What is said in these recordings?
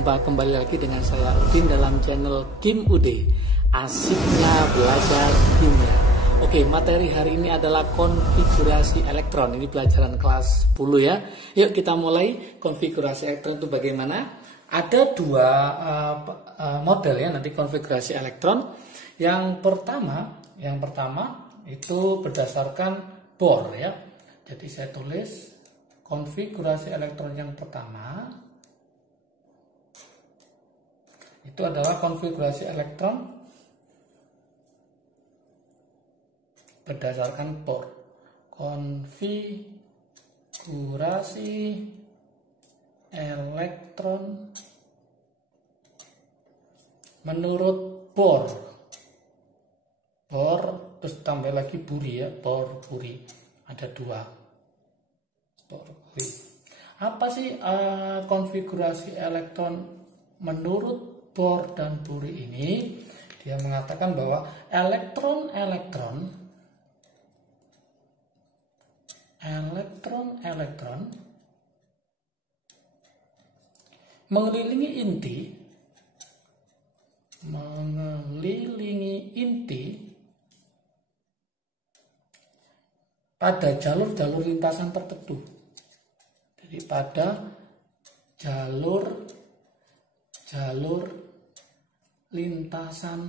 Jumpa kembali lagi dengan saya Udin dalam channel Kim UD. Asiknya belajar kimia. Oke, materi hari ini adalah konfigurasi elektron. Ini pelajaran kelas 10 ya. Yuk kita mulai. Konfigurasi elektron itu bagaimana? Ada dua model ya nanti konfigurasi elektron. Yang pertama itu berdasarkan Bohr ya. Jadi saya tulis konfigurasi elektron yang pertama itu adalah konfigurasi elektron berdasarkan Bohr. Konfigurasi elektron menurut Bohr. Bohr terus tambah lagi Buri ya, Bohr Buri. Ada dua. Bohr Buri. Apa sih konfigurasi elektron menurut Bohr dan Buri ini? Dia mengatakan bahwa elektron mengelilingi inti pada jalur-jalur lintasan tertentu. Jadi pada jalur lintasan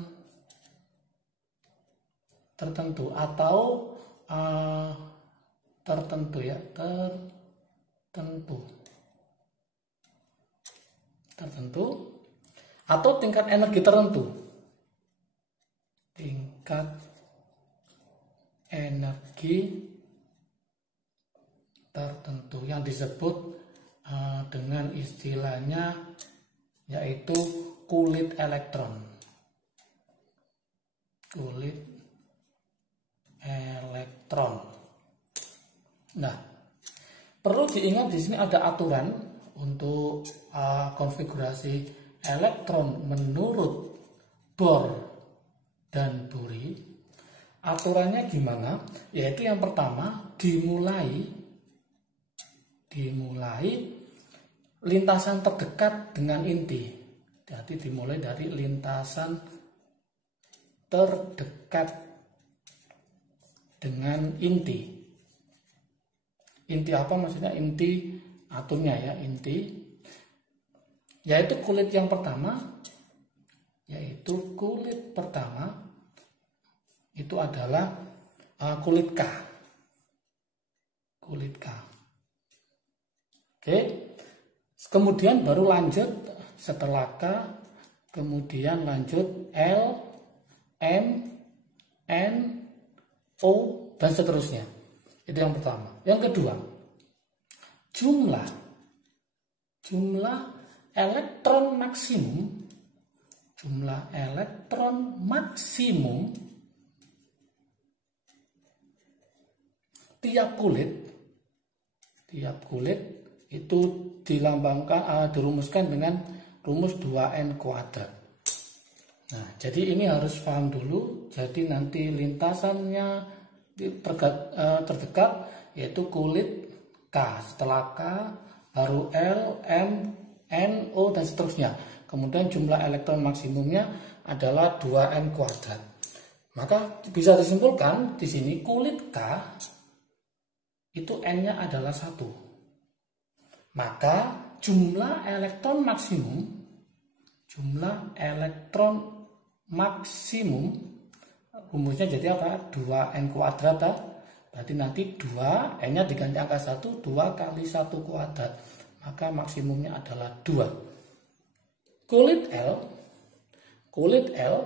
tertentu atau tertentu atau tingkat energi tertentu. Tingkat energi tertentu yang disebut dengan istilahnya yaitu kulit elektron. Kulit elektron. Nah, perlu diingat di sini ada aturan untuk konfigurasi elektron menurut Bohr dan Buri. Aturannya gimana? Yaitu yang pertama dimulai lintasan terdekat dengan inti. Jadi dimulai dari lintasan terdekat dengan inti. Inti apa maksudnya? Inti atomnya ya, inti. Yaitu kulit yang pertama, itu adalah kulit K. Kulit K. Oke. Kemudian baru lanjut setelah K, kemudian lanjut L, M, N, O, dan seterusnya. Itu yang pertama. Yang kedua, jumlah elektron maksimum tiap kulit itu dirumuskan dengan rumus 2N kuadrat. Nah, jadi ini harus paham dulu. Jadi nanti lintasannya terdekat yaitu kulit K. Setelah K baru L, M, N, O, dan seterusnya. Kemudian jumlah elektron maksimumnya adalah 2N kuadrat. Maka bisa disimpulkan di sini kulit K itu N-nya adalah 1. Maka jumlah elektron maksimum rumusnya jadi apa? 2N kuadrat. Berarti nanti 2, N-nya diganti angka 1, 2 kali 1 kuadrat. Maka maksimumnya adalah 2. Kulit L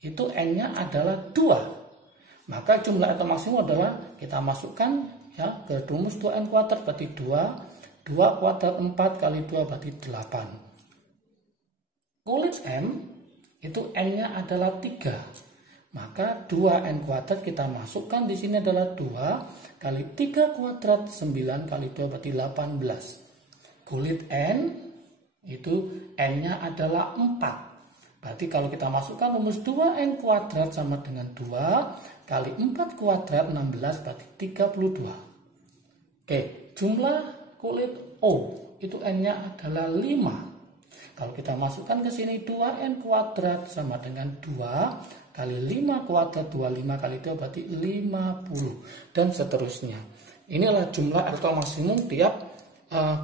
itu N-nya adalah 2. Maka jumlah elektron maksimum adalah kita masukkan ya ke rumus 2N kuadrat, berarti 2 kuadrat 4 kali 2 berarti 8. Kulit M itu N-nya adalah 3. Maka 2N kuadrat kita masukkan di sini adalah 2 kali 3 kuadrat 9 kali 2 berarti 18. Kulit N itu N-nya adalah 4. Berarti kalau kita masukkan rumus 2N kuadrat sama dengan 2 kali 4 kuadrat 16 berarti 32. Oke, jumlah kulit O itu N-nya adalah 5. Kalau kita masukkan ke sini 2n kuadrat sama dengan 2 kali 5 kuadrat, 25 kali 2 berarti 50 dan seterusnya. Inilah jumlah elektron maksimum tiap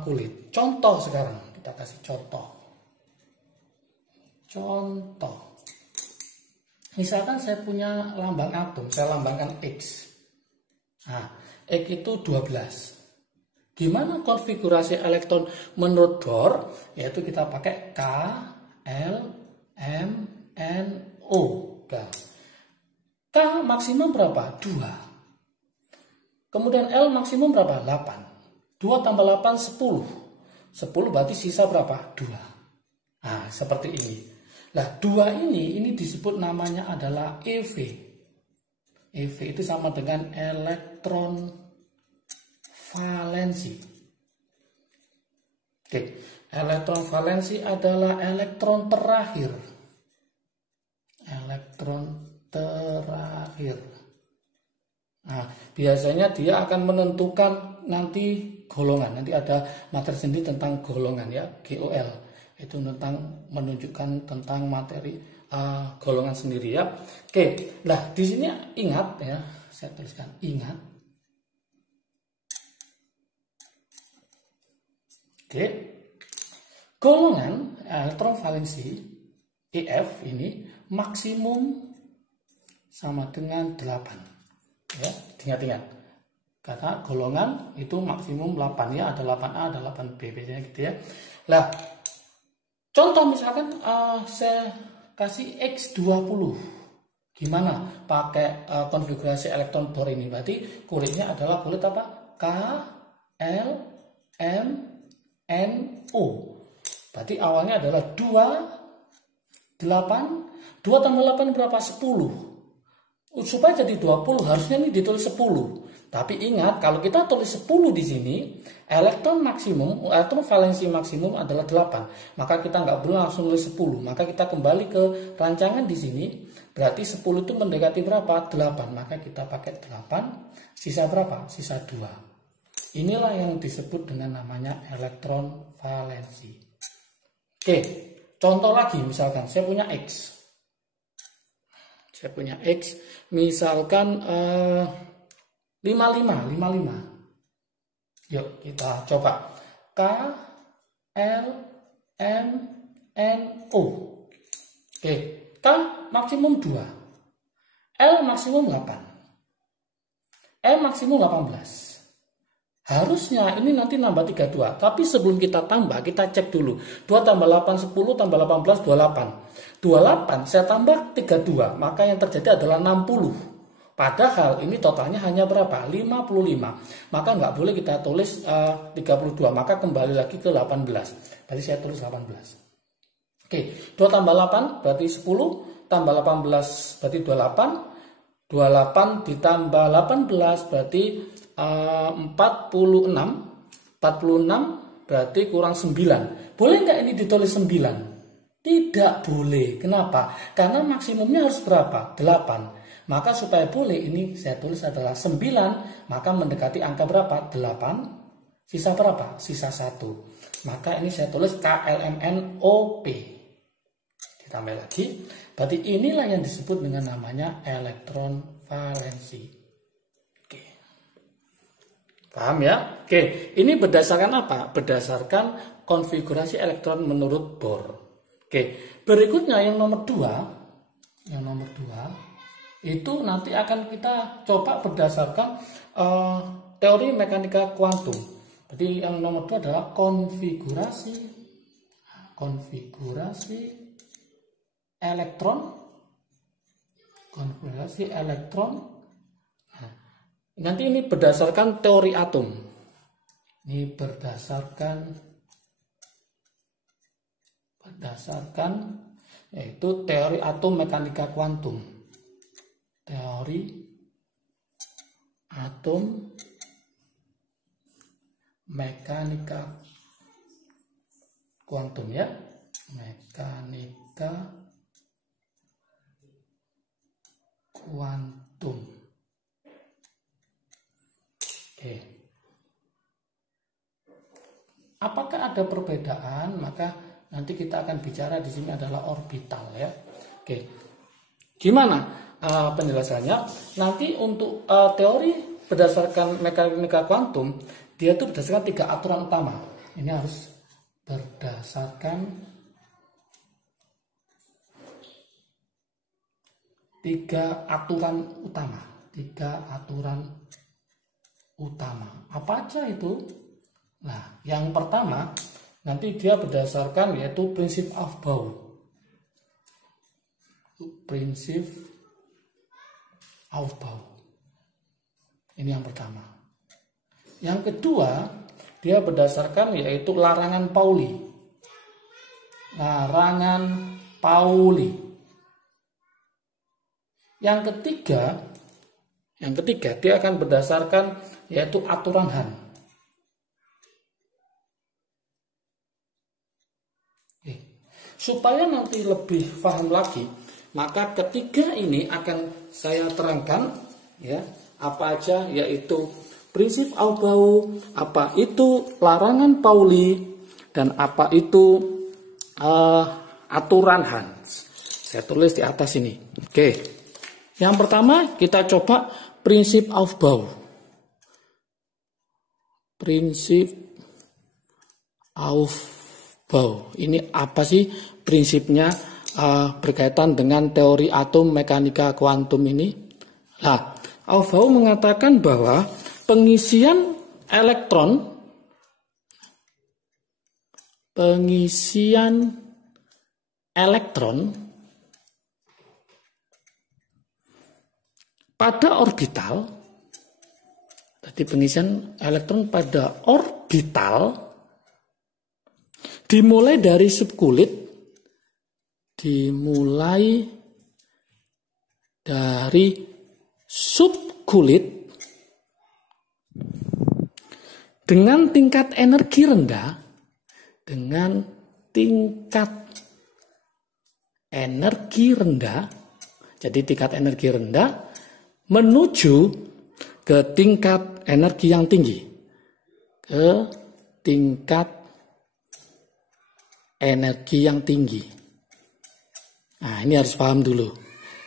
kulit. Contoh sekarang kita kasih contoh. Misalkan saya punya lambang atom, saya lambangkan X. Nah, X itu 12. Gimana konfigurasi elektron menurut Bohr? Yaitu kita pakai K, L, M, N, O. K maksimum berapa? 2. Kemudian L maksimum berapa? 8. 2 tambah 8, 10. 10 berarti sisa berapa? 2. Nah, seperti ini. Nah, 2 ini disebut namanya adalah EV. EV itu sama dengan elektron valensi. Oke, elektron valensi adalah elektron terakhir. Nah, biasanya dia akan menentukan nanti golongan. Nanti ada materi sendiri tentang golongan ya, GOL. Itu tentang menunjukkan tentang materi golongan sendiri ya. Oke, nah di sini ingat ya, saya tuliskan ingat. Oke, golongan elektron valensi EF ini maksimum sama dengan 8. Ya, ingat-ingat. Karena golongan itu maksimum 8 ya, ada 8A, ada 8B biasanya gitu ya. Nah, contoh misalkan saya kasih X20. Gimana pakai konfigurasi elektron Bohr ini? Berarti kulitnya adalah kulit apa? K, L, M, N, O. Berarti awalnya adalah 2, 8. 2 tambah 8 berapa? 10. Supaya jadi 20 harusnya ini ditulis 10. Tapi ingat, kalau kita tulis 10 di sini, elektron valensi maksimum adalah 8. Maka kita nggak boleh langsung tulis 10. Maka kita kembali ke rancangan di sini. Berarti 10 itu mendekati berapa? 8. Maka kita pakai 8. Sisa berapa? Sisa 2. Inilah yang disebut dengan namanya elektron valensi. Oke, contoh lagi misalkan saya punya X. Misalkan 55. Yuk kita coba. K, L, M, N, O. Oke, K maksimum 2. L maksimum 8. M maksimum 18. Harusnya ini nanti nambah 32. Tapi sebelum kita tambah, kita cek dulu. 2 tambah 8, 10, tambah 18, 28. 28 saya tambah 32. Maka yang terjadi adalah 60. Padahal ini totalnya hanya berapa? 55. Maka nggak boleh kita tulis 32. Maka kembali lagi ke 18. Berarti saya tulis 18. Oke, 2 tambah 8 berarti 10. Tambah 18 berarti 28. 28 ditambah 18 berarti 46 berarti kurang 9. Boleh nggak ini ditulis 9? Tidak boleh. Kenapa? Karena maksimumnya harus berapa? 8. Maka supaya boleh ini saya tulis adalah 9. Maka mendekati angka berapa? 8. Sisa berapa? Sisa 1. Maka ini saya tulis KLMNOP. Ditambah lagi. Berarti inilah yang disebut dengan namanya elektron valensi. Paham ya? Oke, ini berdasarkan apa? Berdasarkan konfigurasi elektron menurut Bohr. Oke, berikutnya yang nomor 2. Yang nomor 2 itu nanti akan kita coba berdasarkan teori mekanika kuantum. Jadi yang nomor 2 adalah konfigurasi elektron. Konfigurasi elektron. Nanti ini berdasarkan teori atom. Ini berdasarkan yaitu teori atom mekanika kuantum. Teori atom mekanika kuantum ya. Mekanika kuantum. Oke. Apakah ada perbedaan? Maka Nanti kita akan bicara di sini adalah orbital ya. Oke. Gimana penjelasannya? Nanti untuk teori berdasarkan mekanika kuantum, dia itu berdasarkan 3 aturan utama. Ini harus berdasarkan 3 aturan utama. 3 aturan utama. Apa aja itu? Nah, yang pertama nanti dia berdasarkan yaitu prinsip Aufbau. Prinsip Aufbau. Ini yang pertama. Yang kedua, dia berdasarkan yaitu larangan Pauli. Larangan Pauli. Yang ketiga dia akan berdasarkan yaitu aturan Hahn. Supaya nanti lebih paham lagi, maka ketiga ini akan saya terangkan ya, apa aja yaitu prinsip Aufbau, apa itu larangan Pauli, dan apa itu aturan Hahn. Saya tulis di atas ini. Oke. Yang pertama kita coba prinsip Aufbau. Prinsip Aufbau. Ini apa sih prinsipnya berkaitan dengan teori atom mekanika kuantum ini? Nah, Aufbau mengatakan bahwa pengisian elektron pada orbital, tadi pengisian elektron pada orbital dimulai dari subkulit, dengan tingkat energi rendah, jadi tingkat energi rendah menuju ke tingkat energi yang tinggi, Nah, ini harus paham dulu.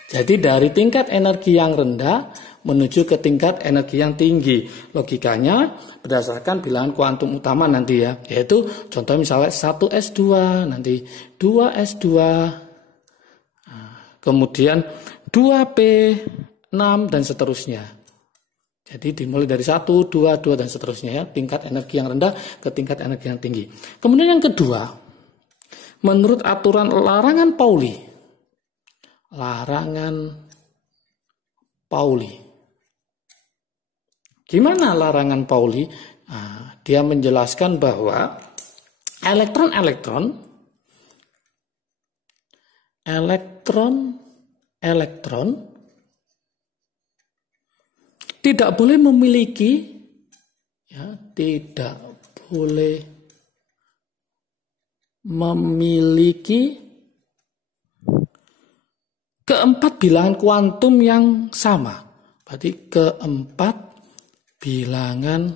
Jadi dari tingkat energi yang rendah menuju ke tingkat energi yang tinggi. Logikanya berdasarkan bilangan kuantum utama nanti ya. Yaitu contoh misalnya 1s2, nanti 2s2, kemudian 2p6 dan seterusnya. Jadi dimulai dari 1, 2, 2 dan seterusnya ya. Tingkat energi yang rendah ke tingkat energi yang tinggi. Kemudian yang kedua, menurut aturan larangan Pauli. Gimana larangan Pauli? Nah, dia menjelaskan bahwa elektron tidak boleh memiliki keempat bilangan kuantum yang sama. Berarti keempat bilangan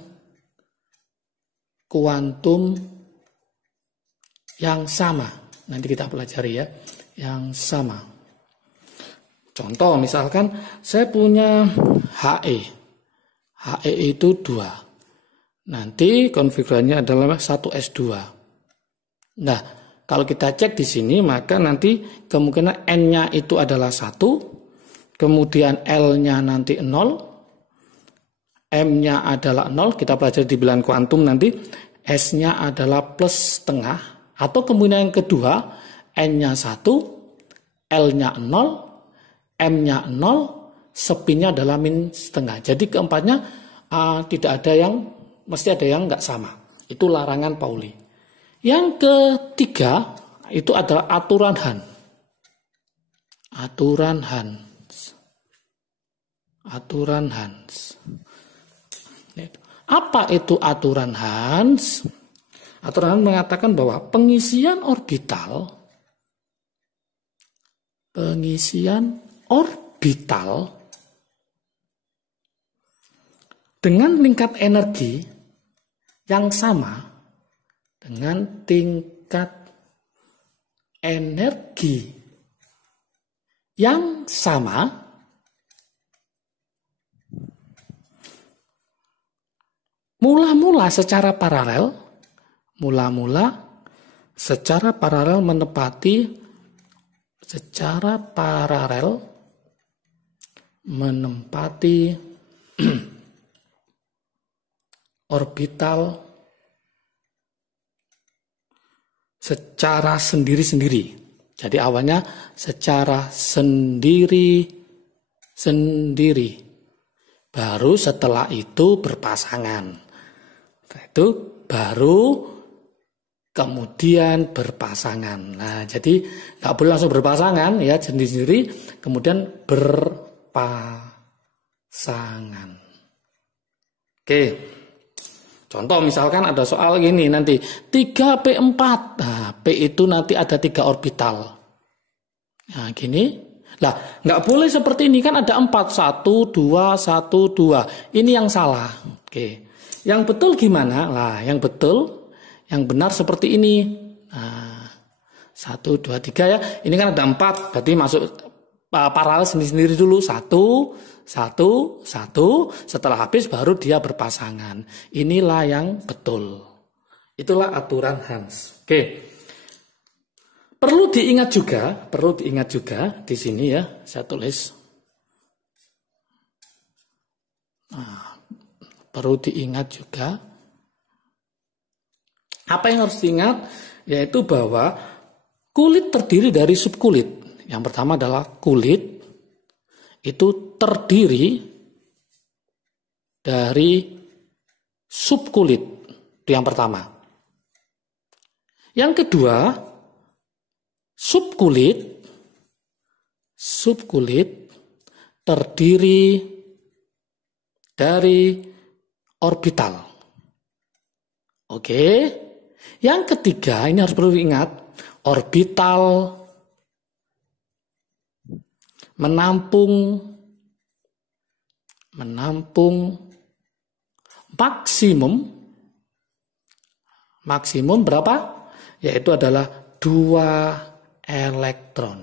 kuantum yang sama. Nanti kita pelajari ya, yang sama. Contoh misalkan saya punya He itu 2. Nanti konfigurasinya adalah 1s2. Nah, kalau kita cek di sini maka nanti kemungkinan N-nya itu adalah 1, kemudian L-nya nanti 0, M-nya adalah 0, kita pelajari di bilangan kuantum nanti, S-nya adalah plus setengah, atau kemungkinan yang kedua N-nya 1, L-nya 0, M-nya 0, spin-nya adalah min setengah. Jadi keempatnya tidak ada yang, mesti ada yang nggak sama. Itu larangan Pauli. Yang ketiga itu adalah aturan Hahn. Apa itu aturan Hahn? Aturan Hahn mengatakan bahwa pengisian orbital dengan tingkat energi yang sama dengan tingkat energi yang sama mula-mula secara paralel menempati orbital secara sendiri-sendiri. Jadi awalnya secara sendiri-sendiri. Baru setelah itu berpasangan. Itu baru kemudian berpasangan. Nah, jadi nggak boleh langsung berpasangan ya, sendiri-sendiri, kemudian berpasangan. Oke. Contoh misalkan ada soal gini nanti 3P4. Nah, P itu nanti ada 3 orbital. Nah, gini. Lah, nggak boleh seperti ini kan ada 4, 1, 2, 1, 2. Ini yang salah. Oke. Yang betul gimana? Lah, yang benar seperti ini. Nah, 1, 2, 3 ya. Ini kan ada 4, berarti masuk paralel sendiri-sendiri dulu. 1, 1, 1. Setelah habis baru dia berpasangan. Inilah yang betul. Itulah aturan Hans. Oke. Perlu diingat juga di sini ya, saya tulis. Nah, perlu diingat juga. Apa yang harus diingat? Yaitu bahwa kulit terdiri dari subkulit. Yang pertama adalah kulit itu terdiri dari subkulit. Itu yang pertama. Yang kedua, subkulit terdiri dari orbital. Oke. Yang ketiga, ini harus perlu diingat, orbital menampung maksimum berapa? Yaitu adalah 2 elektron.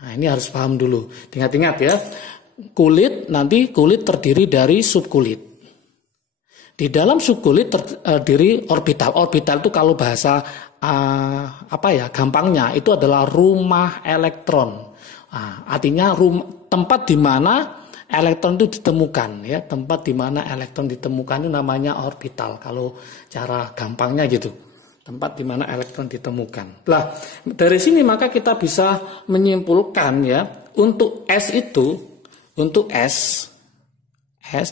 Nah, ini harus paham dulu. Ingat-ingat ya. Kulit terdiri dari subkulit. Di dalam subkulit terdiri orbital. Orbital itu kalau bahasa gampangnya itu adalah rumah elektron. Nah, artinya tempat di mana elektron itu ditemukan ya. Tempat di mana elektron ditemukan itu namanya orbital. Kalau cara gampangnya gitu. Tempat di mana elektron ditemukan. Nah, dari sini maka kita bisa menyimpulkan ya, untuk S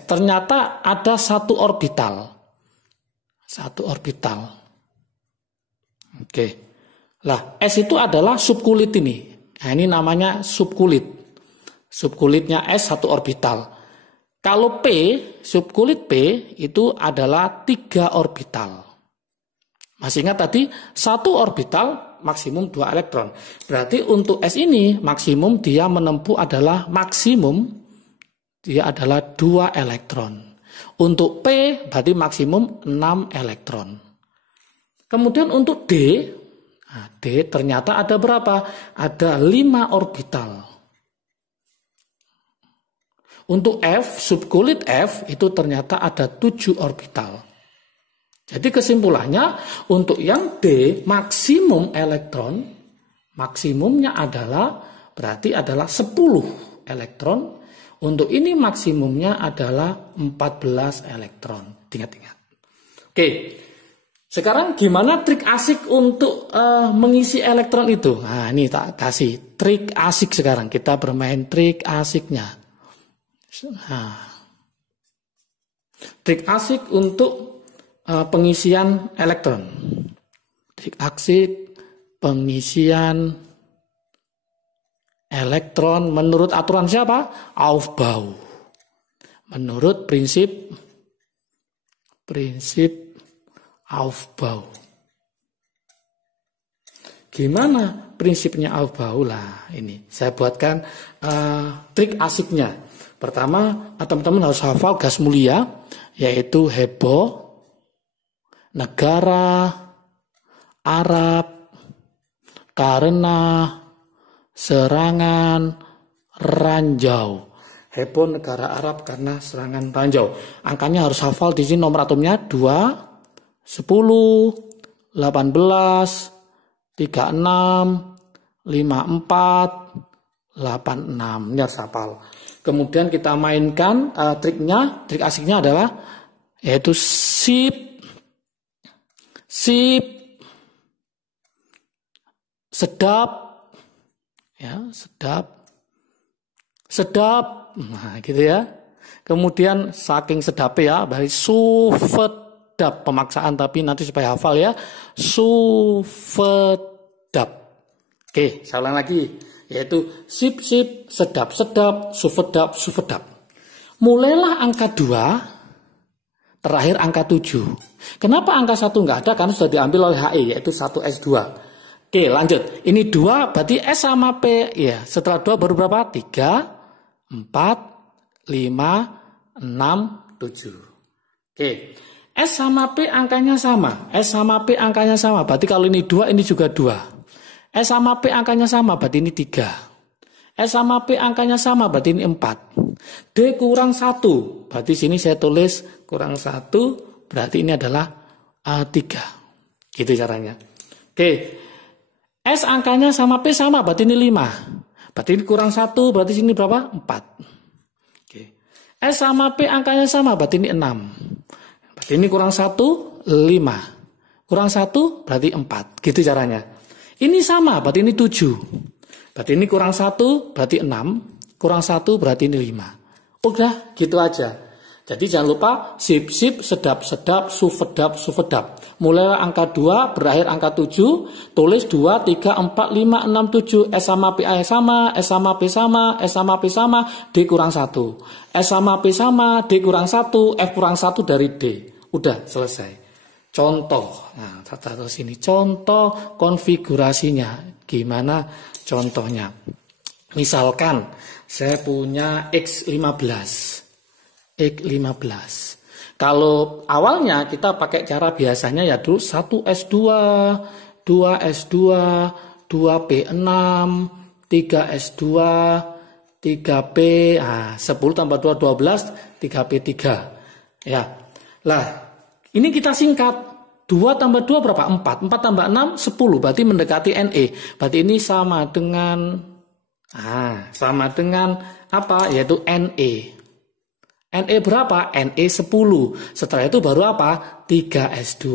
ternyata ada satu orbital. Oke. Lah, S itu adalah subkulit ini. Nah, ini namanya subkulit. Subkulitnya S satu orbital. Kalau P, subkulit P itu adalah 3 orbital. Masih ingat tadi, satu orbital maksimum 2 elektron. Berarti untuk S ini maksimum dia menempuh adalah 2 elektron. Untuk P berarti maksimum 6 elektron. Kemudian untuk D, D ternyata ada berapa? Ada 5 orbital. Untuk F, subkulit F itu ternyata ada 7 orbital. Jadi kesimpulannya untuk yang D maksimum elektron, maksimumnya berarti adalah 10 elektron. Untuk ini maksimumnya adalah 14 elektron. Ingat-ingat. Oke. Sekarang gimana trik asik untuk mengisi elektron itu? Nah, ini tak kasih trik asik sekarang. Kita bermain trik asiknya. Nah, trik asik untuk pengisian elektron. Trik asik pengisian elektron menurut aturan siapa? Aufbau. Menurut prinsip Aufbau. Gimana prinsipnya Aufbau? Lah, ini saya buatkan trik asiknya. Pertama, teman-teman harus hafal gas mulia, yaitu heboh, negara, Arab, karena serangan ranjau. Heboh negara Arab karena serangan ranjau. Angkanya harus hafal di sini, nomor atomnya 2, 10, 18, 36, 54, 86. Ini harus hafal. Kemudian kita mainkan triknya, trik asiknya adalah yaitu sip, sedap, ya sedap, nah gitu ya. Kemudian saking sedapnya ya, dari sufedap, pemaksaan tapi nanti supaya hafal ya, sufedap. Oke, saya ulang lagi, yaitu sip, sedap, sufedap. Mulailah angka 2, terakhir angka 7. Kenapa angka 1 nggak ada? Karena sudah diambil oleh HE, yaitu 1S2. Oke, lanjut. Ini 2, berarti S sama P. Ya, setelah 2 baru berapa? 3, 4, 5, 6, 7. Oke. S sama P angkanya sama. S sama P angkanya sama. Berarti kalau ini 2, ini juga 2. S sama P angkanya sama, berarti ini 3. S sama P angkanya sama, berarti ini 4. D kurang 1, berarti sini saya tulis kurang 1, berarti ini adalah 3. Gitu caranya. Oke. S angkanya sama P sama, berarti ini 5. Berarti ini kurang 1, berarti sini berapa? 4. Oke. S sama P angkanya sama, berarti ini 6. Berarti ini kurang 1, 5. Kurang 1, berarti 4. Gitu caranya. Ini sama, berarti ini 7. Berarti ini kurang 1, berarti 6. Kurang 1, berarti ini 5. Udah, gitu aja. Jadi jangan lupa sip, sedap, sufedap. Mulai angka 2, berakhir angka 7. Tulis 2, 3, 4, 5, 6, 7. S sama P sama, S sama P sama, S sama P sama, D kurang 1. S sama P sama, D kurang 1, F kurang 1 dari D. Udah, selesai. Contoh, nah taruh sini contoh konfigurasinya. Gimana contohnya? Misalkan saya punya X15. Kalau awalnya kita pakai cara biasanya ya dulu 1S2, 2S2, 2P6, 3S2, 3P, 10 tambah 2, 12, 3P3. Ya, lah. Ini kita singkat. 2 tambah 2 berapa? 4. 4 tambah 6, 10. Berarti mendekati NE. Berarti ini sama dengan apa? Yaitu NE. NE berapa? NE 10. Setelah itu baru apa? 3S2,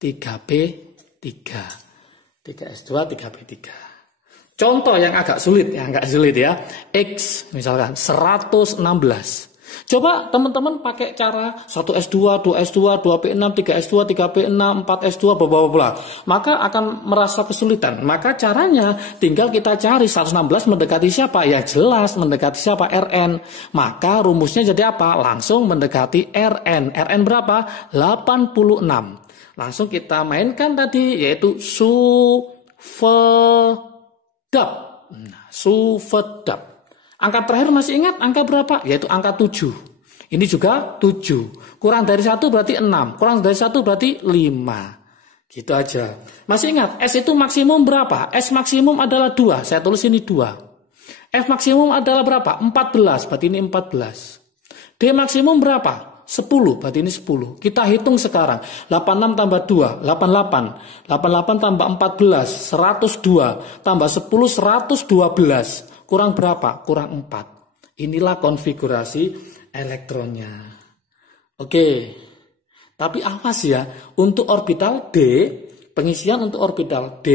3P3. 3S2, 3P3. Contoh yang agak sulit ya. X misalkan 116. Coba teman-teman pakai cara 1S2, 2S2, 2P6, 3S2, 3P6, 4S2, bla. Maka akan merasa kesulitan. Maka caranya tinggal kita cari 116 mendekati siapa? Ya jelas mendekati siapa? RN. Maka rumusnya jadi apa? Langsung mendekati RN. RN berapa? 86. Langsung kita mainkan tadi yaitu sufedap. Sufedap. Angka terakhir masih ingat angka berapa? Yaitu angka 7. Ini juga 7. Kurang dari 1 berarti 6. Kurang dari 1 berarti 5. Gitu aja. Masih ingat S itu maksimum berapa? S maksimum adalah 2. Saya tulis ini 2. F maksimum adalah berapa? 14. Berarti ini 14. D maksimum berapa? 10. Berarti ini 10. Kita hitung sekarang. 86 tambah 2. 88. 88 tambah 14. 102. Tambah 10. 112. Kurang berapa? Kurang 4. Inilah konfigurasi elektronnya. Oke. Tapi awas ya, untuk orbital D, pengisian untuk orbital D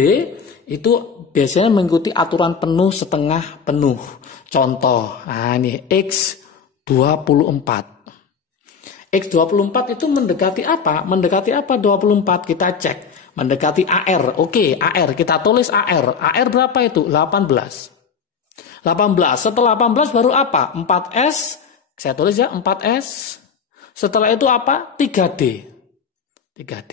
itu biasanya mengikuti aturan penuh setengah penuh. Contoh, ini X24. X24 itu mendekati apa? Mendekati apa 24? Kita cek. Mendekati AR. Oke, AR. Kita tulis AR. AR berapa itu? 18. 18. Setelah 18 baru apa? 4S. Saya tulis ya 4S. Setelah itu apa? 3D. 3D.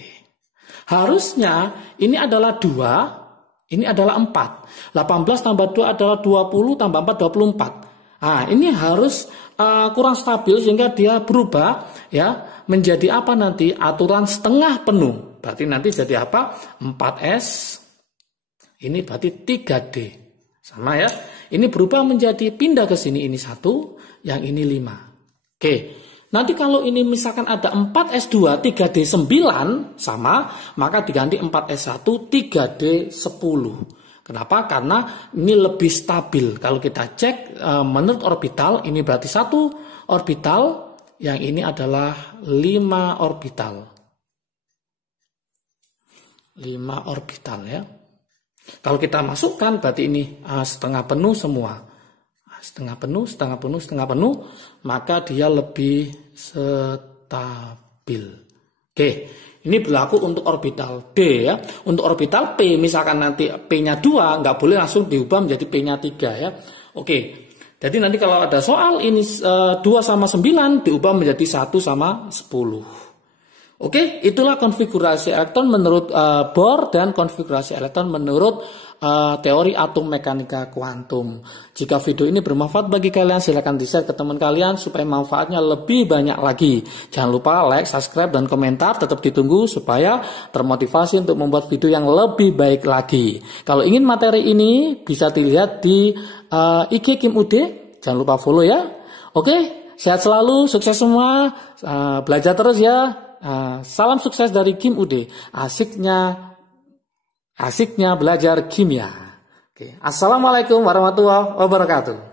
Harusnya ini adalah 2. Ini adalah 4. 18 tambah 2 adalah 20. Tambah 4 24. Nah ini harus kurang stabil sehingga dia berubah ya menjadi apa nanti? Aturan setengah penuh. Berarti nanti jadi apa? 4S. Ini berarti 3D. Sama ya. Ini berubah menjadi pindah ke sini, ini 1, yang ini 5. Oke. Nanti kalau ini misalkan ada 4S2 3D 9 sama, maka diganti 4S1 3D 10. Kenapa? Karena ini lebih stabil. Kalau kita cek menurut orbital, ini berarti 1 orbital, yang ini adalah 5 orbital. 5 orbital ya. Kalau kita masukkan berarti ini setengah penuh semua. Setengah penuh, maka dia lebih stabil. Oke, ini berlaku untuk orbital D ya. Untuk orbital P, misalkan nanti P-nya 2, nggak boleh langsung diubah menjadi P-nya 3 ya. Oke, jadi nanti kalau ada soal ini 2 sama 9 diubah menjadi 1 sama 10. Oke, itulah konfigurasi elektron menurut Bohr dan konfigurasi elektron menurut teori atom mekanika kuantum. Jika video ini bermanfaat bagi kalian, silakan di-share ke teman kalian supaya manfaatnya lebih banyak lagi. Jangan lupa like, subscribe, dan komentar tetap ditunggu supaya termotivasi untuk membuat video yang lebih baik lagi. Kalau ingin materi ini bisa dilihat di IG Kim Ude. Jangan lupa follow ya. Oke, sehat selalu, sukses semua, belajar terus ya. Salam sukses dari Kim Ude. Asiknya belajar kimia. Oke. Assalamualaikum warahmatullahi wabarakatuh.